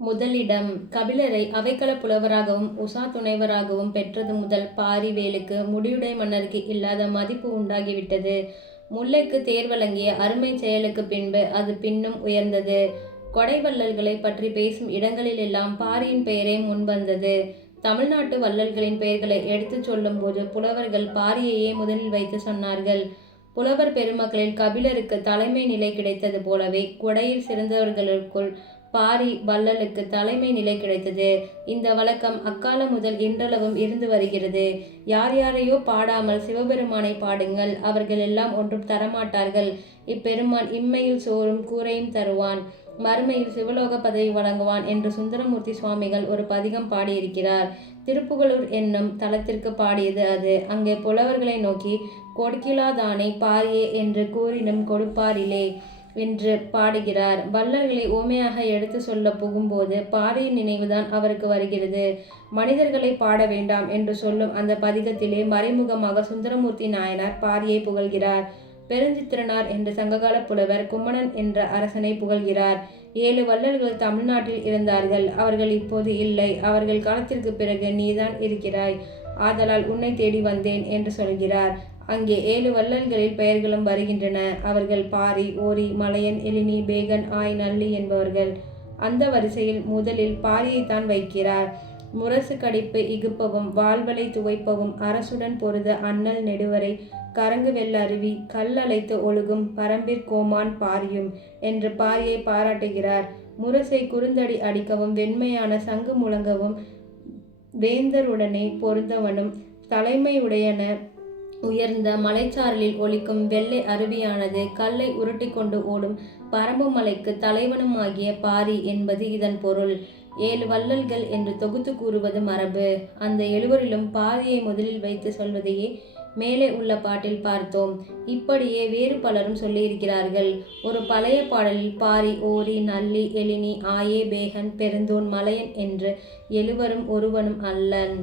முதலிடம் கபிலரை அவைக்கள புலவராகவும் உசா துணைவராகவும் பெற்றது முதல் பாரி வேலுக்கு முடியுடை மன்னருக்கு இல்லாத மதிப்பு உண்டாகிவிட்டது. முல்லைக்கு தேர் வழங்கிய அருமை செயலுக்கு பின்பு அது பின்னும் உயர்ந்தது. கொடைவள்ளல்களை பற்றி பேசும் இடங்களிலெல்லாம் பாரியின் பெயரே முன்வந்தது. தமிழ்நாட்டு வள்ளல்களின் பெயர்களை எடுத்துச் சொல்லும் போது புலவர்கள் பாரியையே முதலில் வைத்து சொன்னார்கள். புலவர் பெருமக்களில் கபிலருக்கு தலைமை நிலை கிடைத்தது போலவே கொடையில் சிறந்தவர்களுக்குள் பாரி வள்ளலுக்கு தலைமை நிலை கிடைத்தது. இந்த வழக்கம் அக்காலம் முதல் இன்றளவும் இருந்து வருகிறது. யார் யாரையோ பாடாமல் சிவபெருமானை பாடுங்கள், அவர்கள் எல்லாம் ஒன்றும் தரமாட்டார்கள். இப்பெருமான் இம்மையில் சோறும் கூரையும் தருவான், மறுமையில் சிவலோக பதவி வழங்குவான் என்று சுந்தரமூர்த்தி சுவாமிகள் ஒரு பதிகம் பாடியிருக்கிறார். திருப்புகலூர் என்னும் தலத்திற்கு பாடியது அது. அங்கே புலவர்களை நோக்கி கொடுக்கிலாதானை பாரியே என்று கூறினும் கொடுப்பாரிலே என்று பாடுகிறார். வள்ளல்களை உவமையாக எடுத்து சொல்ல புகும்போது பாரியின் நினைவுதான் அவருக்கு வருகிறது. மனிதர்களை பாட வேண்டாம் என்று சொல்லும் அந்த பதிகத்திலே மறைமுகமாக சுந்தரமூர்த்தி நாயனார் பாரியை புகழ்கிறார். பெருஞ்சித்திரனார் என்ற சங்ககால புலவர் கும்மணன் என்ற அரசனை புகழ்கிறார். 7 வள்ளல்கள் தமிழ்நாட்டில் இருந்தார்கள். அவர்கள் இப்போது இல்லை. அவர்கள் காலத்திற்கு பிறகு நீதான் இருக்கிறாய், ஆதலால் உன்னை தேடி வந்தேன் என்று சொல்கிறார். அங்கே 7 வள்ளல்களில் பெயர்களும் வருகின்றன. அவர்கள் பாரி, ஓரி, மலையன், எழினி, பேகன், ஆய், நல்லி என்பவர்கள். அந்த வரிசையில் முதலில் பாரியைத்தான் வைக்கிறார். முரசு கடிப்பு இகுப்பவும் வாழ்வலை துவைப்பவும் அரசுடன் பொருத அண்ணல் நெடுவரை கரங்கு வெள்ளருவி கல்லழைத்து ஒழுகும் பரம்பிற்கோமான் பாரியும் என்று பாரியை பாராட்டுகிறார். முரசை குறுந்தடி அடிக்கவும் வெண்மையான சங்கு முழங்கவும் வேந்தருடனே பொருந்தவனும் தலைமையுடையன உயர்ந்த மலைச்சாரலில் ஒலிக்கும் வெள்ளை அருவியானது கல்லை உருட்டி கொண்டு ஓடும் பரம்பு மலைக்கு தலைவனுமாகிய பாரி என்பது இதன் பொருள். 7 வள்ளல்கள் என்று தொகுத்து கூறுவது மரபு. அந்த 7வரிலும் பாரியை முதலில் வைத்து சொல்வதையே மேலே உள்ள பாட்டில் பார்த்தோம். இப்படியே வேறு பலரும் சொல்லியிருக்கிறார்கள். ஒரு பழைய பாடலில் பாரி, ஓரி, நல்லி, எழினி, ஆயே, பேகன், பெருந்தோன், மலையன் என்று 7வரும் ஒருவனும் அல்லன்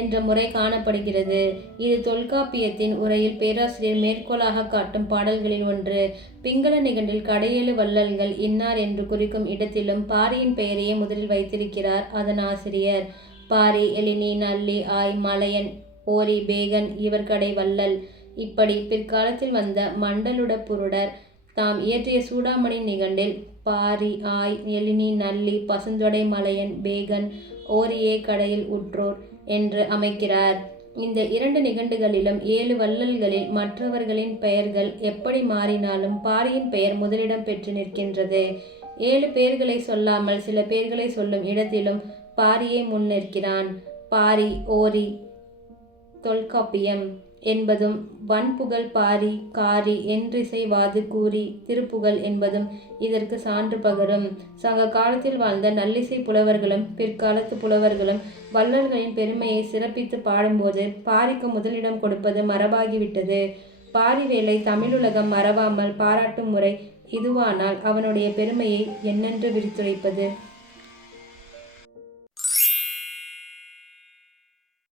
என்ற முறை காணப்படுகிறது. இது தொல்காப்பியத்தின் உரையில் பேராசிரியர் மேற்கோளாக காட்டும் பாடல்களில் ஒன்று. பிங்கள நிகண்டில் கடையேழு வள்ளல்கள் இன்னார் என்று குறிக்கும் இடத்திலும் பாரியின் பெயரையே முதலில் வைத்திருக்கிறார் அதன் ஆசிரியர். பாரி, எழினி, நல்லி, ஆய், மலையன், ஓரி, பேகன் இவர் கடை வள்ளல். இப்படி பிற்காலத்தில் வந்த மண்டலுட புருடர் தாம் இயற்றிய சூடாமணி நிகண்டில் பாரி, ஆய், எழினி, நல்லி, பசுந்தொடை, மலையன், பேகன், ஓரியே கடையில் உற்றோர் என்று அமைக்கிறார். இந்த 2 நிகண்டுகளிலும் 7 வள்ளல்களில் மற்றவர்களின் பெயர்கள் எப்படி மாறினாலும் பாரியின் பெயர் முதலிடம் பெற்று நிற்கின்றது. 7 பெயர்களை சொல்லாமல் சில பெயர்களை சொல்லும் இடத்திலும் பாரியை முன் நிற்கிறான். பாரி, ஓரி தொல்காப்பியம் என்பதும் வன்புகழ் பாரி, காரி என்றிசைவாது கூறி திருப்புகழ் என்பதும் இதற்கு சான்று பகரும். சங்க காலத்தில் வாழ்ந்த நல்லிசை புலவர்களும் பிற்காலத்து புலவர்களும் வள்ளல்களின் பெருமையை சிறப்பித்து பாடும்போது பாரிக்கு முதலிடம் கொடுப்பது மரபாகிவிட்டது. பாரி வேலை தமிழுலகம் மறவாமல் பாராட்டும் முறை இதுவானால் அவனுடைய பெருமையை என்னென்று விரித்துரைப்பது?